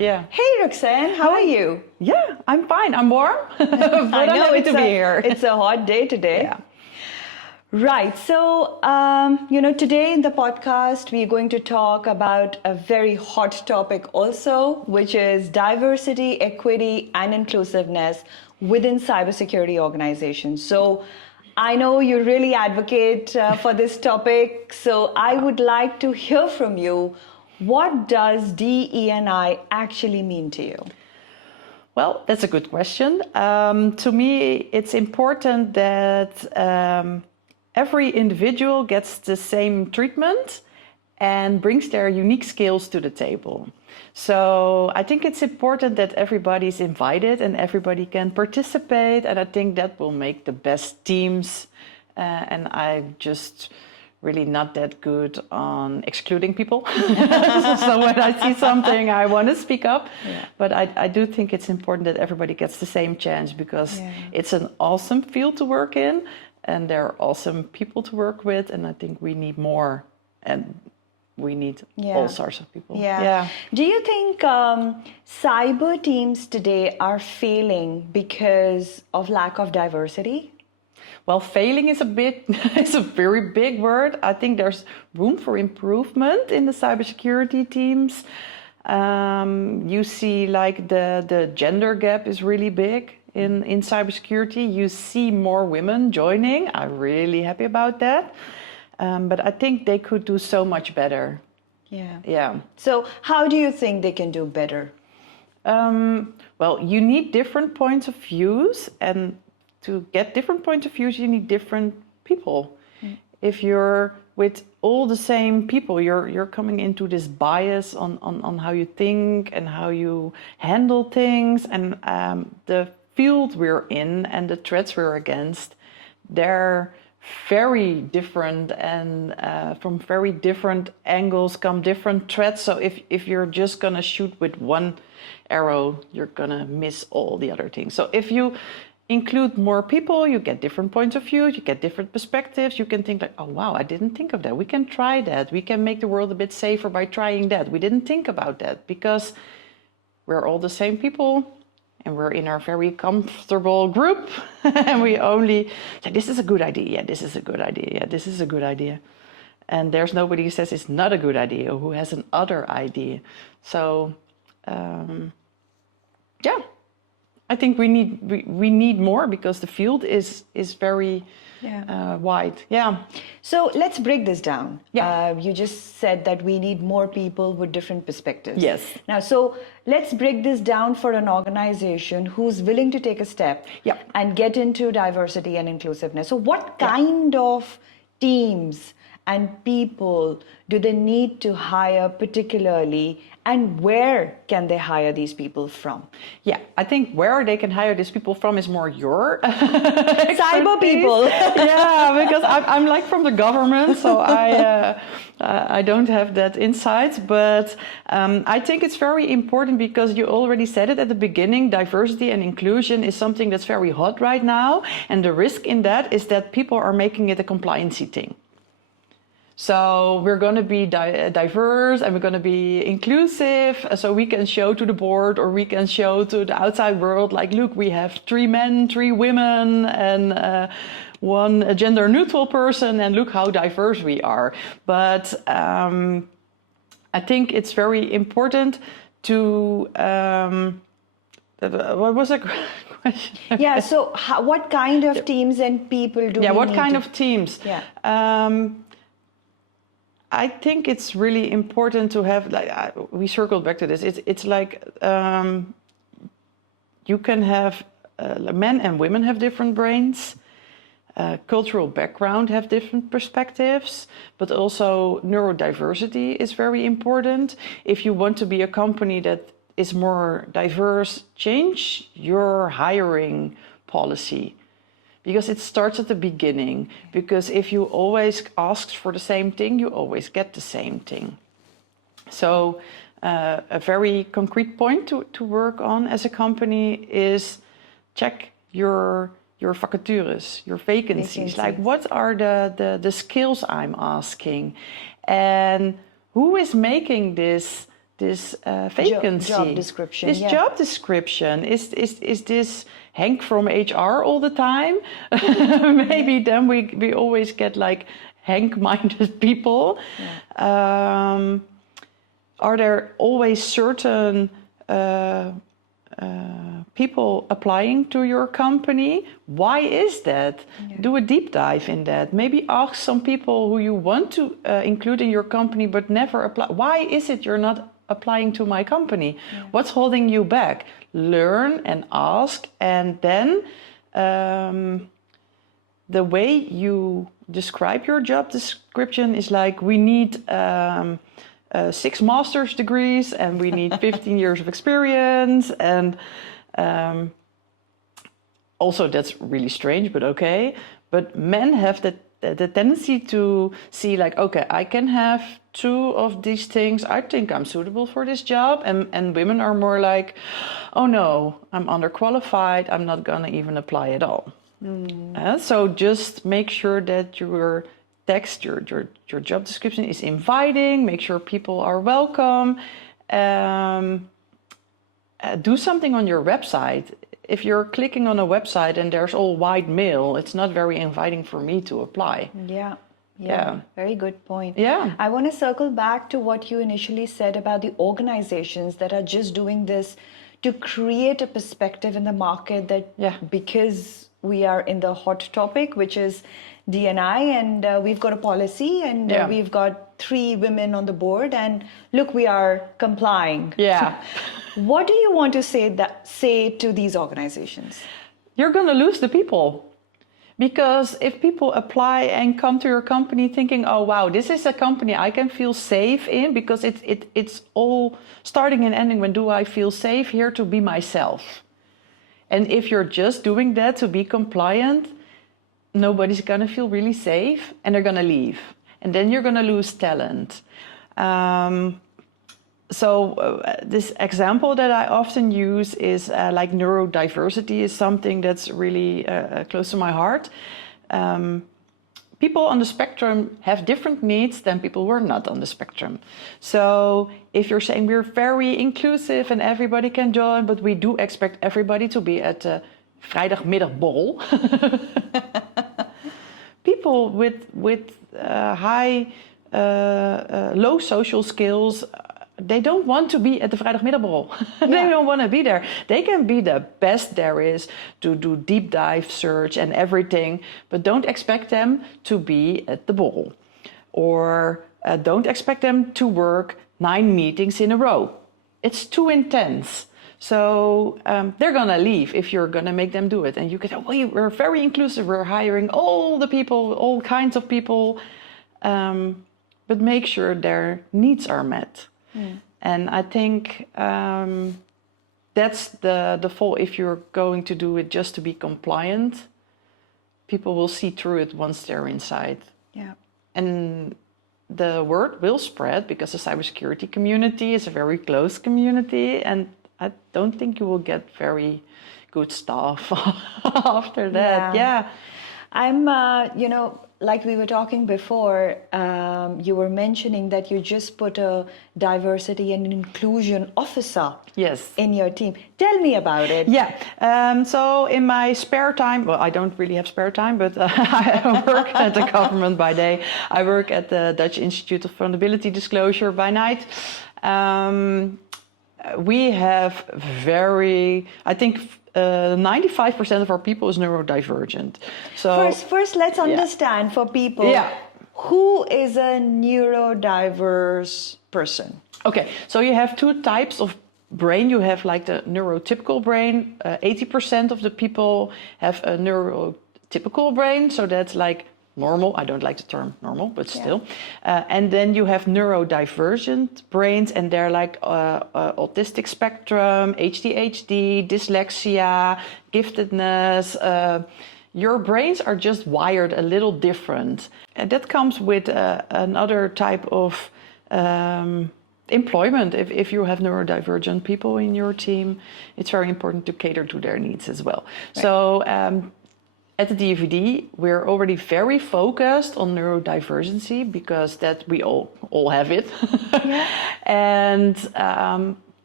Yeah. Hey, Roxanne, how are you? Yeah, I'm fine. I'm warm, but I'm happy to be here. It's a hot day today. Yeah. Right. So, today in the podcast, we're going to talk about a very hot topic also, which is diversity, equity, and inclusiveness within cybersecurity organizations. So, I know you really advocate for this topic. So, I would like to hear from you. What does DE&I actually mean to you? Well, that's a good question. To me, it's important that every individual gets the same treatment and brings their unique skills to the table. So I think it's important that everybody's invited and everybody can participate, and I think that will make the best teams. And I'm just really not that good on excluding people. So when I see something, I want to speak up. Yeah. But I do think it's important that everybody gets the same chance, because it's an awesome field to work in. And there are awesome people to work with, and I think we need more, and we need all sorts of people. Yeah. Do you think cyber teams today are failing because of lack of diversity? Well, failing is is a very big word. I think there's room for improvement in the cybersecurity teams. You see, like the gender gap is really big. In cybersecurity, you see more women joining. I'm really happy about that. But I think they could do so much better. Yeah. So how do you think they can do better? Well, you need different points of views, and to get different points of views, you need different people. If you're with all the same people, you're coming into this bias on how you think and how you handle things, and the field we're in and the threats we're against, they're very different, and from very different angles come different threats. So if you're just gonna shoot with one arrow, you're gonna miss all the other things. So if you include more people, you get different points of view, you get different perspectives. You can think like, oh wow, I didn't think of that. We can try that. We can make the world a bit safer by trying that. We didn't think about that, because we're all the same people. And we're in our very comfortable group, and we only say, this is a good idea, yeah, this is a good idea, yeah, this is a good idea. And there's nobody who says it's not a good idea, or who has an other idea. So, I think we need more, because the field is very wide. Yeah. So let's break this down. You just said that we need more people with different perspectives. Yes. Now, so let's break this down for an organization who's willing to take a step and get into diversity and inclusiveness. So what kind of teams and people do they need to hire particularly, and where can they hire these people from? Yeah, I think where they can hire these people from is more your cyber people. Yeah, because I'm like from the government, so I don't have that insight. But I think it's very important, because you already said it at the beginning, diversity and inclusion is something that's very hot right now. And the risk in that is that people are making it a compliancy thing. So we're going to be diverse, and we're going to be inclusive, so we can show to the board, or we can show to the outside world, like, look, we have 3 men, 3 women, and one gender neutral person, and look how diverse we are. But I think it's very important to, what was that question? Yeah, so what kind of teams and people do we need? Yeah, what kind of teams? Yeah. I think it's really important to have, like, we circled back to this. It's like you can have men and women have different brains, cultural background have different perspectives, but also neurodiversity is very important. If you want to be a company that is more diverse, change your hiring policy. Because it starts at the beginning. Because if you always ask for the same thing, you always get the same thing. So a very concrete point to work on as a company is check your vacatures, your vacancies. Like, what are the skills I'm asking? And who is making this vacancy, job description. this job description. Is this Hank from HR all the time? Maybe then we always get like Hank-minded people. Are there always certain people applying to your company? Why is that? Do a deep dive in that. Maybe ask some people who you want to include in your company but never apply. Why is it you're not applying to my company? What's holding you back? Learn and ask, and then the way you describe your job description is like, we need 6 master's degrees and we need 15 years of experience, and also that's really strange, but okay. But men have the tendency to see like, okay, I can have 2 of these things, I think I'm suitable for this job, and women are more like, oh no, I'm underqualified, I'm not gonna even apply at all. So just make sure that your text, your job description is inviting, make sure people are welcome. Do something on your website. If you're clicking on a website and there's all white male, it's not very inviting for me to apply. Yeah, very good point. Yeah. I want to circle back to what you initially said about the organizations that are just doing this to create a perspective in the market that because we are in the hot topic, which is D&I, and we've got a policy, and we've got 3 women on the board, and look, we are complying. Yeah. What do you want to say to these organizations? You're going to lose the people. Because if people apply and come to your company thinking, oh wow, this is a company I can feel safe in, because it's all starting and ending when do I feel safe here to be myself. And if you're just doing that to be compliant, nobody's gonna feel really safe and they're gonna leave. And then you're gonna lose talent. This example that I often use is like neurodiversity is something that's really close to my heart. People on the spectrum have different needs than people who are not on the spectrum. So if you're saying we're very inclusive and everybody can join, but we do expect everybody to be at the vrijdagmiddagborrel. People with high, low social skills, they don't want to be at the vrijdagmiddagborrel. They don't want to be there. They can be the best there is to do deep dive search and everything, but don't expect them to be at the borrel. Or don't expect them to work 9 meetings in a row. It's too intense. So they're gonna leave if you're gonna make them do it. And you can say, well, we're very inclusive, we're hiring all the people, all kinds of people, but make sure their needs are met. And I think that's the fault. If you're going to do it just to be compliant, people will see through it once they're inside. Yeah. And the word will spread because the cybersecurity community is a very close community, and I don't think you will get very good staff after that. Yeah. I'm, like we were talking before, you were mentioning that you just put a diversity and inclusion officer in your team. Tell me about it. Yeah. So in my spare time, well, I don't really have spare time, but I work at the government by day. I work at the Dutch Institute of Vulnerability Disclosure by night. We have I think 95% of our people is neurodivergent. So first let's understand for people who is a neurodiverse person. Okay, so you have 2 types of brain. You have like the neurotypical brain. 80% of the people have a neurotypical brain, so that's like normal. I don't like the term normal, but still. And then you have neurodivergent brains, and they're like autistic spectrum, ADHD, dyslexia, giftedness. Your brains are just wired a little different. And that comes with another type of employment. If you have neurodivergent people in your team, it's very important to cater to their needs as well. Right. So at the DIVD, we're already very focused on neurodiversity because that we all have it. Yeah. And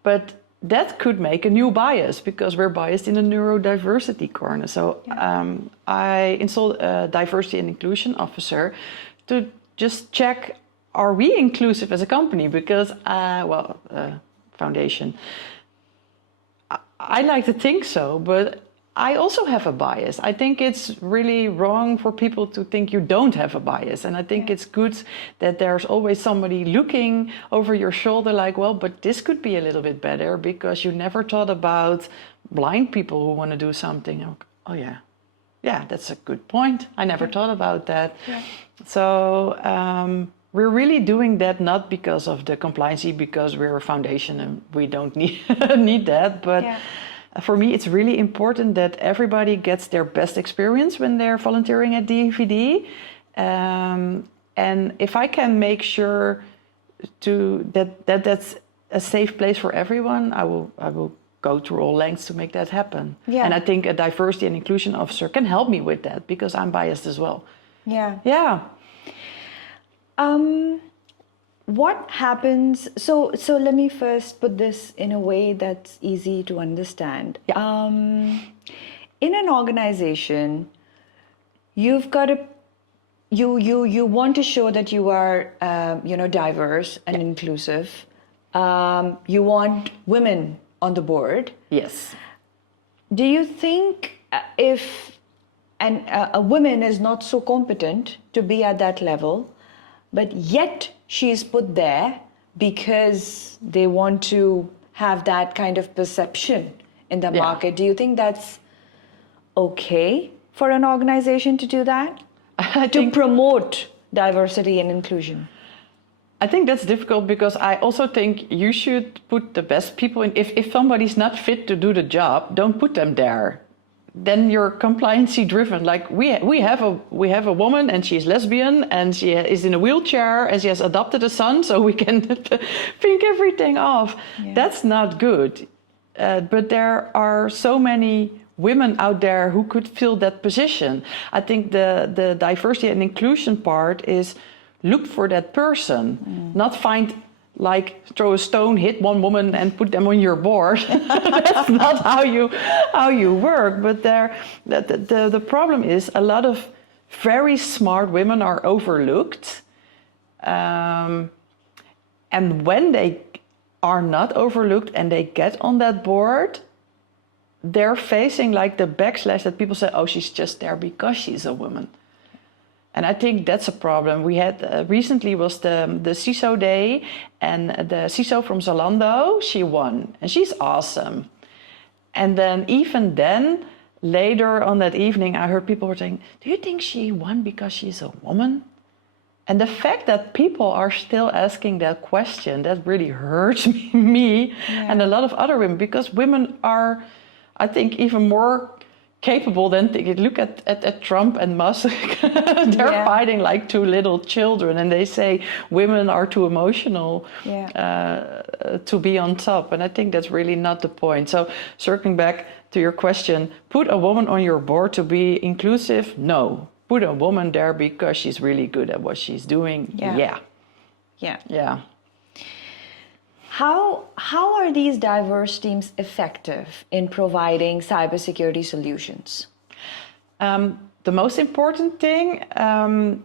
but that could make a new bias because we're biased in the neurodiversity corner. So I installed a diversity and inclusion officer to just check, are we inclusive as a company? Because, foundation. I like to think so, but I also have a bias. I think it's really wrong for people to think you don't have a bias. And I think it's good that there's always somebody looking over your shoulder like, well, but this could be a little bit better because you never thought about blind people who want to do something. Oh, yeah, that's a good point. I never thought about that. Yeah. So we're really doing that not because of the compliancy, because we're a foundation and we don't need that. But for me, it's really important that everybody gets their best experience when they're volunteering at DIVD. And if I can make sure that's a safe place for everyone, I will go through all lengths to make that happen. Yeah. And I think a diversity and inclusion officer can help me with that because I'm biased as well. Yeah. Yeah. What happens, so let me first put this in a way that's easy to understand. Yeah. In an organization, you've got to, you want to show that you are, diverse and inclusive. You want women on the board. Yes. Do you think if a woman is not so competent to be at that level, but yet she's put there because they want to have that kind of perception in the market. Do you think that's okay for an organization to do that? To promote diversity and inclusion? I think that's difficult because I also think you should put the best people in. If somebody's not fit to do the job, don't put them there. Then you're compliancy driven. Like we have a woman and she's lesbian and she is in a wheelchair and she has adopted a son, so we can think everything off. Yeah. That's not good. But there are so many women out there who could fill that position. I think the diversity and inclusion part is look for that person, not find, like, throw a stone, hit one woman and put them on your board. That's not how you work. But the problem is a lot of very smart women are overlooked. And when they are not overlooked and they get on that board, they're facing like the backslash that people say, oh, she's just there because she's a woman. And I think that's a problem. We had recently was the CISO day, and the CISO from Zalando, she won, and she's awesome. And then even then, later on that evening, I heard people were saying, do you think she won because she's a woman? And the fact that people are still asking that question, that really hurts me and a lot of other women, because women are, I think, even more capable than look at Trump and Musk. They're fighting like two little children, and they say women are too emotional to be on top. And I think that's really not the point. So circling back to your question, put a woman on your board to be inclusive? No. Put a woman there because she's really good at what she's doing. Yeah. How are these diverse teams effective in providing cybersecurity solutions? The most important thing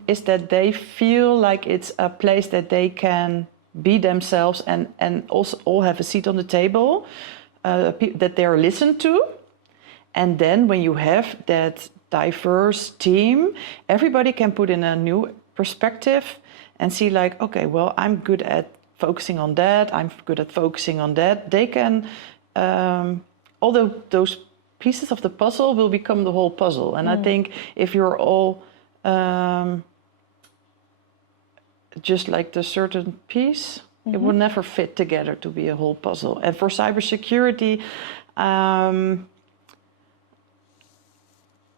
is that they feel like it's a place that they can be themselves and also all have a seat on the table, that they are listened to. And then when you have that diverse team, everybody can put in a new perspective and see like, okay, well, I'm good at focusing on that, I'm good at focusing on that. They can, although those pieces of the puzzle will become the whole puzzle. And I think if you're all just like the certain piece, it will never fit together to be a whole puzzle. And for cybersecurity,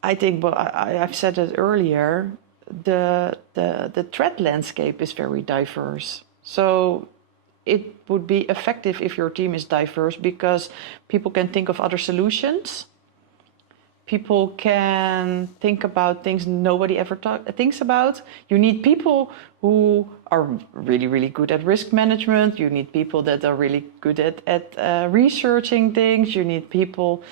I think, well, I've said it earlier, the threat landscape is very diverse. So it would be effective if your team is diverse because people can think of other solutions. People can think about things nobody ever thinks about. You need people who are really, really good at risk management. You need people that are really good at researching things. You need people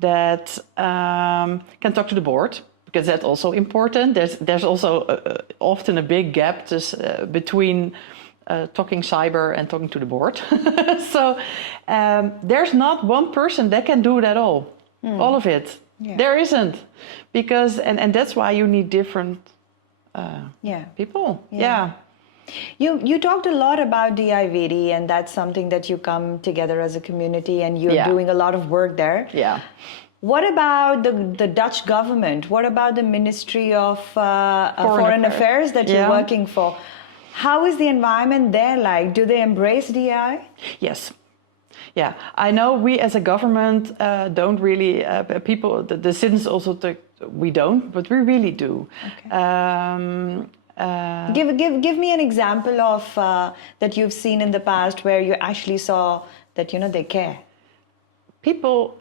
that can talk to the board, because that's also important. There's also often a big gap between talking cyber and talking to the board. So there's not one person that can do it at all of it. Yeah. There isn't, because and that's why you need different people. Yeah. You talked a lot about DIVD, and that's something that you come together as a community, and you're doing a lot of work there. Yeah. What about the Dutch government? What about the Ministry of Foreign Affairs that you're working for? How is the environment there like? Do they embrace DI? Yes. Yeah, I know we as a government don't really, people, the citizens also, we don't, but we really do. Okay. Give me an example of that you've seen in the past where you actually saw that, they care. People,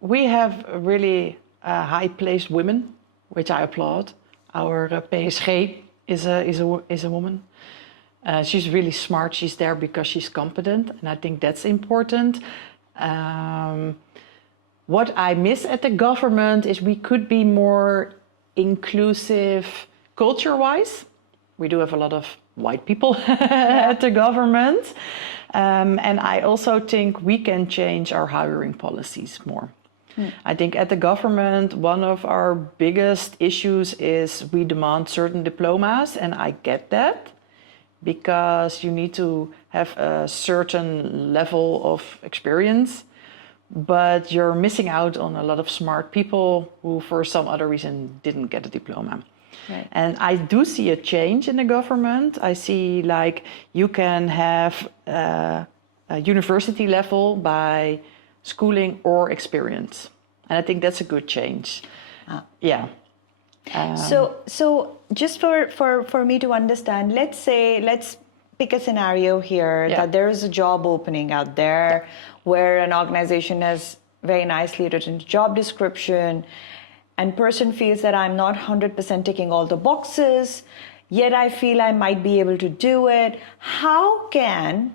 we have really high-placed women, which I applaud. Our PSG is a woman. She's really smart. She's there because she's competent, and I think that's important. What I miss at the government is we could be more inclusive culture-wise. We do have a lot of white people at the government. And I also think we can change our hiring policies more. I think at the government, one of our biggest issues is we demand certain diplomas, and I get that, because you need to have a certain level of experience, but you're missing out on a lot of smart people who for some other reason didn't get a diploma. Right. And I do see a change in the government. I see like you can have a university level by schooling or experience. And I think that's a good change. Yeah. So just for me to understand, let's pick a scenario here that there is a job opening out there where an organization has very nicely written job description, and person feels that I'm not 100% ticking all the boxes, yet I feel I might be able to do it. How can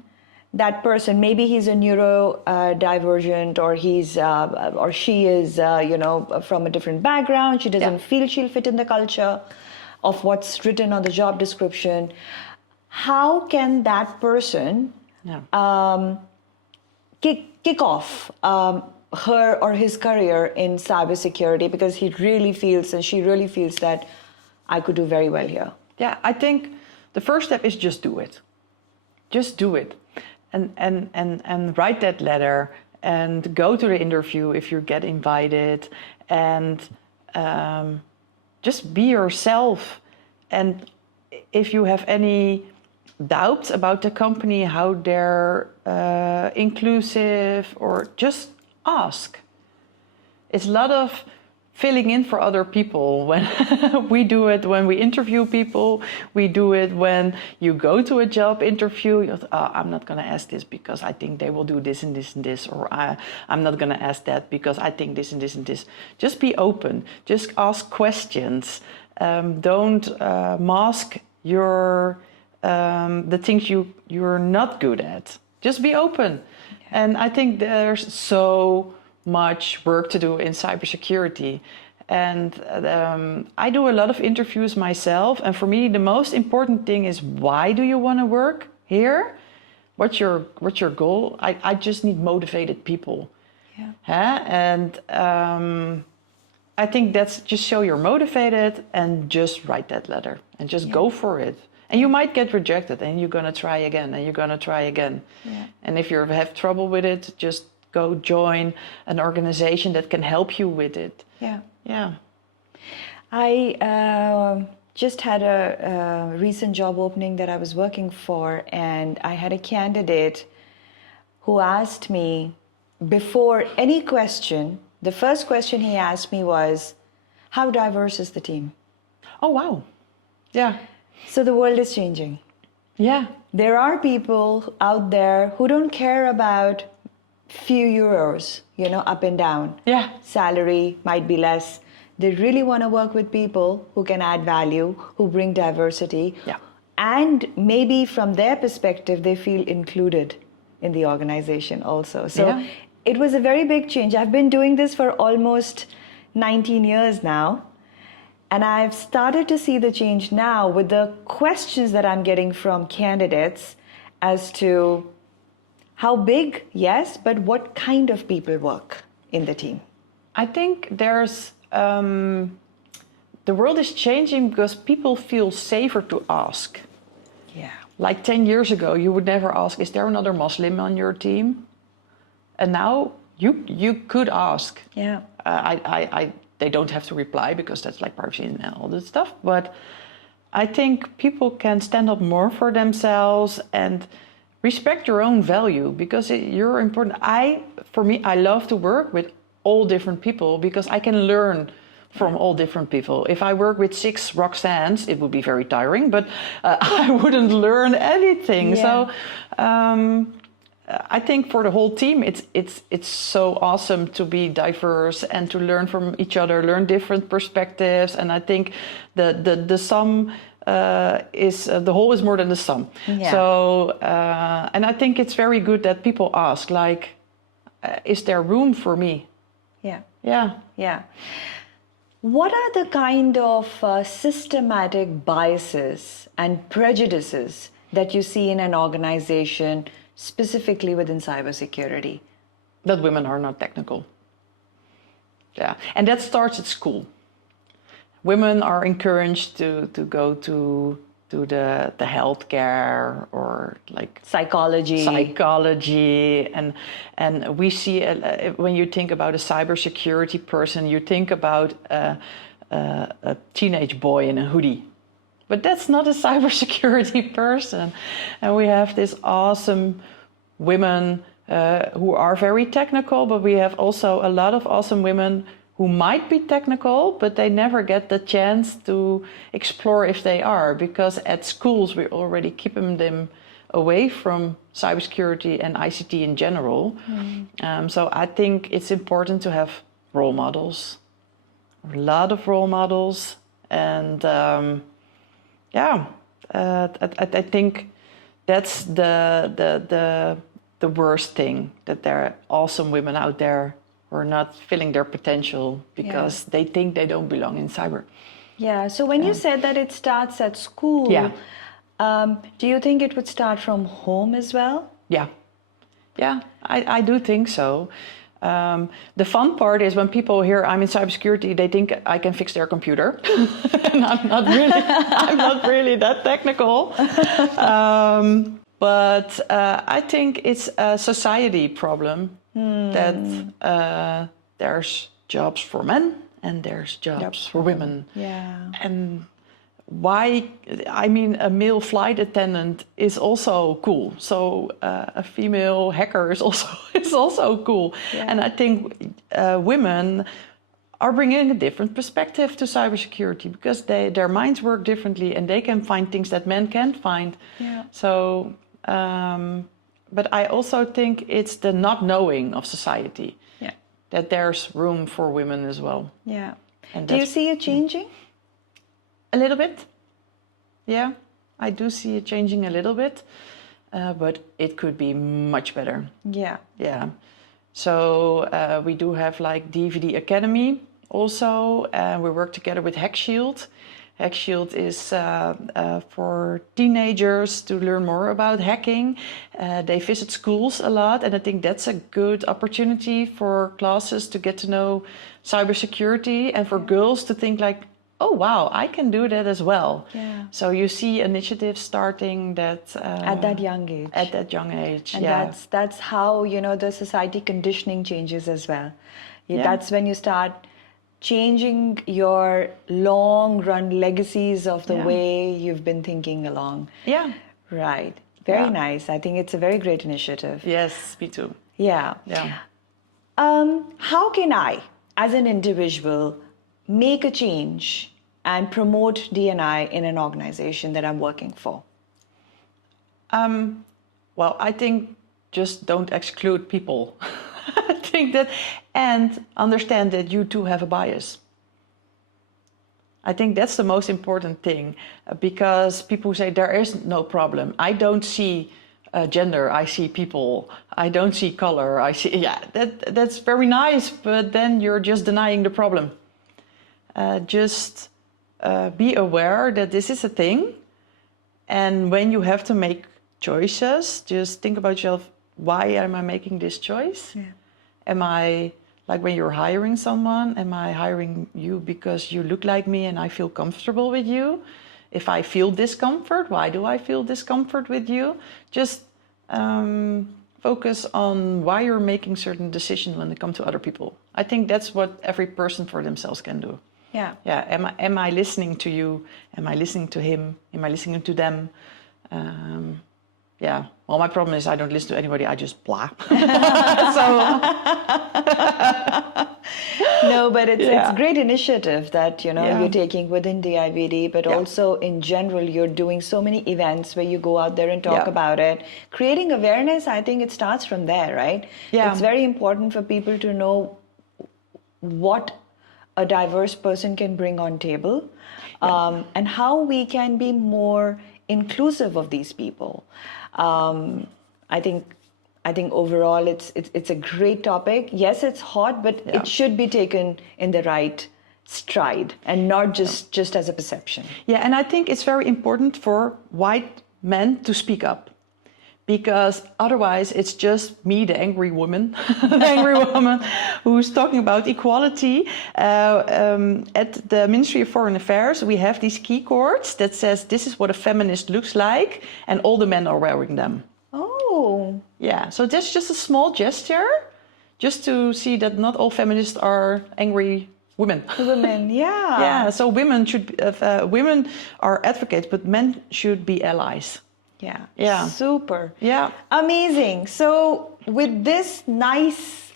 that person, maybe he's a neurodivergent, or he's or she is from a different background, she doesn't feel she'll fit in the culture of what's written on the job description, how can that person kick off her or his career in cybersecurity, because he really feels and she really feels that I could do very well here? Yeah, I think the first step is just do it. Just do it. And write that letter and go to the interview if you get invited, and just be yourself. And if you have any doubts about the company, how they're inclusive, or just ask. It's a lot of filling in for other people. When we do it when we interview people, we do it when you go to a job interview. You think, I'm not going to ask this because I think they will do this and this and this, or I'm not going to ask that because I think this and this and this. Just be open. Just ask questions. Don't mask your the things you're not good at. Just be open. And I think there's so much work to do in cybersecurity. And I do a lot of interviews myself. And for me, the most important thing is, why do you want to work here? What's your goal? I just need motivated people. Yeah. And I think that's just show you're motivated and just write that letter and just go for it. And you might get rejected, and you're going to try again, and you're going to try again. Yeah. And if you have trouble with it, just go join an organization that can help you with it. Yeah. Yeah. I just had a recent job opening that I was working for, and I had a candidate who asked me, before any question, the first question he asked me was, how diverse is the team? Oh, wow. Yeah. So the world is changing. Yeah. There are people out there who don't care about few euros, up and down. Yeah. Salary might be less. They really want to work with people who can add value, who bring diversity. Yeah. And maybe from their perspective, they feel included in the organization also. So Yeah. it was a very big change. I've been doing this for almost 19 years now. And I've started to see the change now with the questions that I'm getting from candidates as to how big, yes, but what kind of people work in the team. I think there's the world is changing because people feel safer to ask. Yeah. Like 10 years ago, you would never ask, is there another Muslim on your team? And now you could ask. Yeah. They don't have to reply because that's like privacy and all that stuff. But I think people can stand up more for themselves and respect your own value because you're important. For me, I love to work with all different people because I can learn from all different people. If I work with 6 ROXANEs, it would be very tiring, but I wouldn't learn anything. Yeah. So I think for the whole team, it's so awesome to be diverse and to learn from each other, learn different perspectives. And I think the sum is the whole is more than the sum. Yeah. So and I think it's very good that people ask, like, is there room for me? Yeah. Yeah. Yeah. What are the kind of systematic biases and prejudices that you see in an organization, specifically within cybersecurity? That women are not technical. Yeah, and that starts at school. Women are encouraged to go to the healthcare or like Psychology. And we see when you think about a cybersecurity person, you think about a teenage boy in a hoodie, but that's not a cybersecurity person. And we have this awesome women who are very technical, but we have also a lot of awesome women who might be technical, but they never get the chance to explore if they are, because at schools we're already keeping them away from cybersecurity and ICT in general. So I think it's important to have role models, a lot of role models, and I think that's the worst thing, that there are awesome women out there who are not filling their potential because they think they don't belong in cyber. Yeah, so when you said that it starts at school, do you think it would start from home as well? Yeah, I do think so. The fun part is when people hear I'm in cybersecurity, they think I can fix their computer. And I'm not really that technical. But I think it's a society problem that there's jobs for men and there's jobs for women. Yeah. And why? I mean, a male flight attendant is also cool. So a female hacker is also cool. Yeah. And I think women are bringing a different perspective to cybersecurity because their minds work differently and they can find things that men can't find. Yeah. So, but I also think it's the not knowing of society. Yeah. That there's room for women as well. Yeah. And do you see it changing? A little bit. Yeah, I do see it changing a little bit, but it could be much better. Yeah. Yeah. So we do have like DIVD Academy also. We work together with HackShield. HackShield is for teenagers to learn more about hacking. They visit schools a lot, and I think that's a good opportunity for classes to get to know cybersecurity and for girls to think like, oh wow, I can do that as well. Yeah. So you see initiatives starting that at that young age. At that young age, and that's how the society conditioning changes as well. That's when you start changing your long run legacies of the way you've been thinking along. Yeah. Right. Very nice. I think it's a very great initiative. Yes, me too. Yeah. Yeah. How can I, as an individual, make a change and promote D&I in an organization that I'm working for? Well, I think just don't exclude people. I think that, and understand that you too have a bias. I think that's the most important thing, because people say there is no problem. I don't see gender, I see people. I don't see color, I see, yeah, that's very nice, but then you're just denying the problem. Just be aware that this is a thing. And when you have to make choices, just think about yourself, why am I making this choice? Yeah. Am I, like when you're hiring someone, am I hiring you because you look like me and I feel comfortable with you? If I feel discomfort, why do I feel discomfort with you? Just focus on why you're making certain decisions when it comes to other people. I think that's what every person for themselves can do. Yeah. Yeah. Am I listening to you? Am I listening to him? Am I listening to them? Yeah. Well, my problem is I don't listen to anybody. I just blah. No, but it's a great initiative that you're taking within DIVD, but also in general you're doing so many events where you go out there and talk about it, creating awareness. I think it starts from there, right? Yeah. It's very important for people to know what a diverse person can bring on table, and how we can be more inclusive of these people. I think overall it's a great topic. Yes, it's hot, but it should be taken in the right stride and not just as a perception. Yeah, and I think it's very important for white men to speak up, because otherwise it's just me, the angry woman, who's talking about equality. At the Ministry of Foreign Affairs, we have these key cords that says this is what a feminist looks like, and all the men are wearing them. Oh. Yeah, so that's just a small gesture, just to see that not all feminists are angry women. Women, yeah. Yeah, so women are advocates, but men should be allies. Yeah. Yeah. Super. Yeah. Amazing. So with this nice,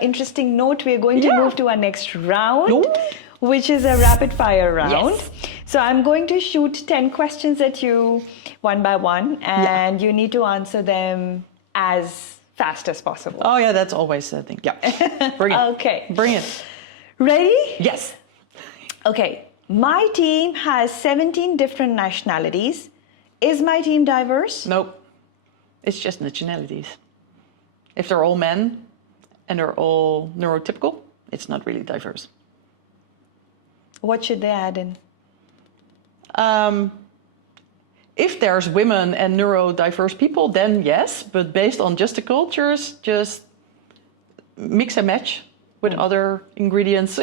interesting note, we're going to move to our next round, which is a rapid fire round. Yes. So I'm going to shoot 10 questions at you one by one, and you need to answer them as fast as possible. Oh yeah, that's always the thing. Yeah. Bring it. Okay. Bring it. Ready? Yes. Okay. My team has 17 different nationalities. Is my team diverse? Nope. It's just nationalities. If they're all men and they're all neurotypical, it's not really diverse. What should they add in? If there's women and neurodiverse people, then yes. But based on just the cultures, just mix and match with other ingredients.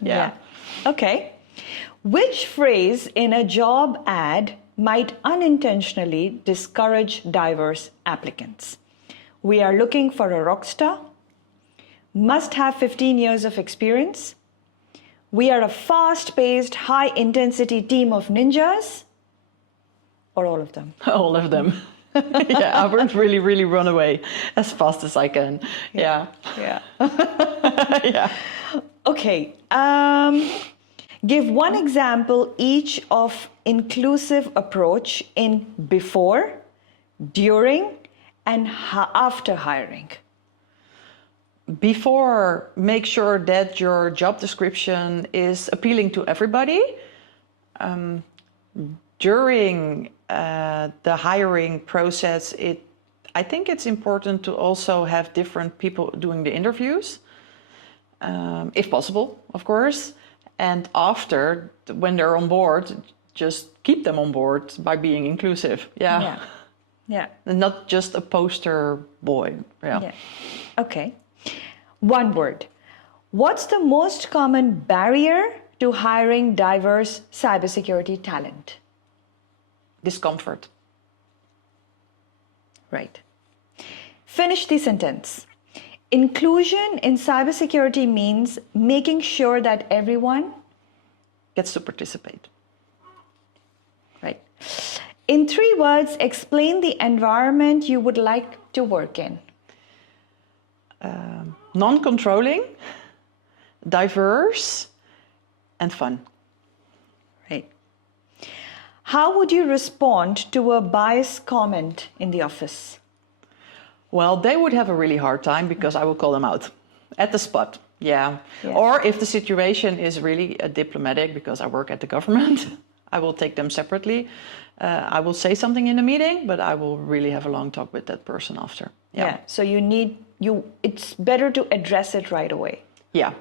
Yeah. Okay. Which phrase in a job ad might unintentionally discourage diverse applicants? We are looking for a rock star. Must have 15 years of experience. We are a fast-paced, high-intensity team of ninjas. Or all of them? All of them. Yeah, I would really run away as fast as I can. Yeah. Yeah. Yeah. Okay. Give one example each of inclusive approach in before, during, and after hiring. Before, make sure that your job description is appealing to everybody. During the hiring process, I think it's important to also have different people doing the interviews, if possible, of course. And after, when they're on board, just keep them on board by being inclusive. Yeah. Yeah. And not just a poster boy. Yeah. Okay. One word. What's the most common barrier to hiring diverse cybersecurity talent? Discomfort. Right. Finish the sentence. Inclusion in cybersecurity means making sure that everyone gets to participate. Right. In 3 words, explain the environment you would like to work in. Non-controlling, diverse, and fun. Right. How would you respond to a biased comment in the office? Well, they would have a really hard time because I will call them out at the spot. Yeah. Yeah. Or if the situation is really diplomatic, because I work at the government, I will take them separately. I will say something in the meeting, but I will really have a long talk with that person after. Yeah. So it's better to address it right away. Yeah.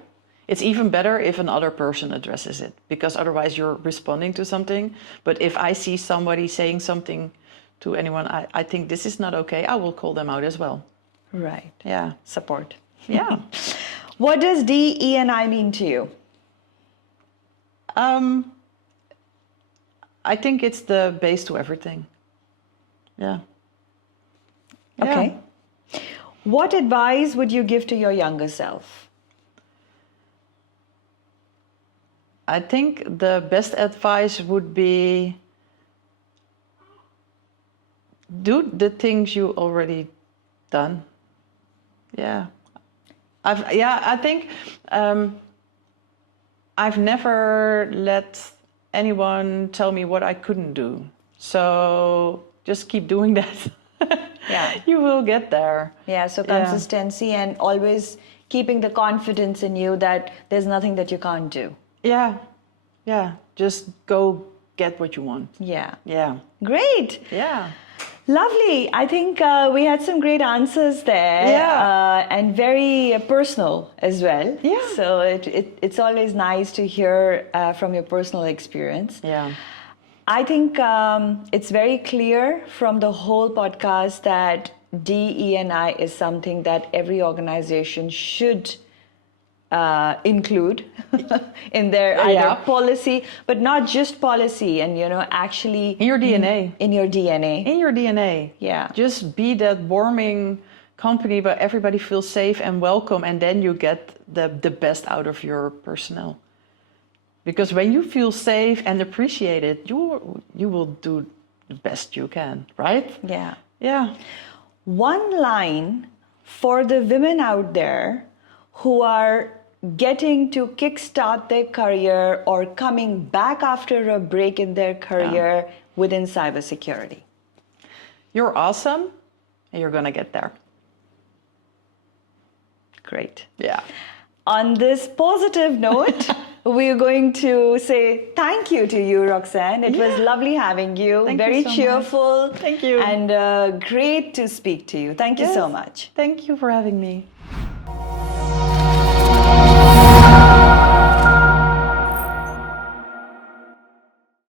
It's even better if another person addresses it, because otherwise you're responding to something. But if I see somebody saying something to anyone, I think this is not okay, I will call them out as well. Right. Yeah. Support. Yeah. What does DE&I mean to you? I think it's the base to everything. Yeah. Okay. What advice would you give to your younger self? I think the best advice would be do the things you already done. Yeah. I think I've never let anyone tell me what I couldn't do. So just keep doing that. Yeah. You will get there. Yeah, so consistency and always keeping the confidence in you that there's nothing that you can't do. Yeah. Yeah. Just go get what you want. Yeah. Yeah. Great. Yeah. Lovely. I think we had some great answers there. Yeah. And very personal as well. Yeah. So it's always nice to hear from your personal experience. Yeah. I think it's very clear from the whole podcast that DE&I is something that every organization should include in their either policy, but not just policy, and actually In your DNA. In your DNA. In your DNA. Yeah. Just be that warming company where everybody feels safe and welcome, and then you get the best out of your personnel. Because when you feel safe and appreciated, you will do the best you can, right? Yeah. Yeah. One line for the women out there who are getting to kickstart their career or coming back after a break in their career within cybersecurity. You're awesome, and you're going to get there. Great. Yeah. On this positive note, we're going to say thank you to you, Roxanne. It was lovely having you. Thank Very you so cheerful. much. Thank you. And great to speak to you. Thank you so much. Thank you for having me.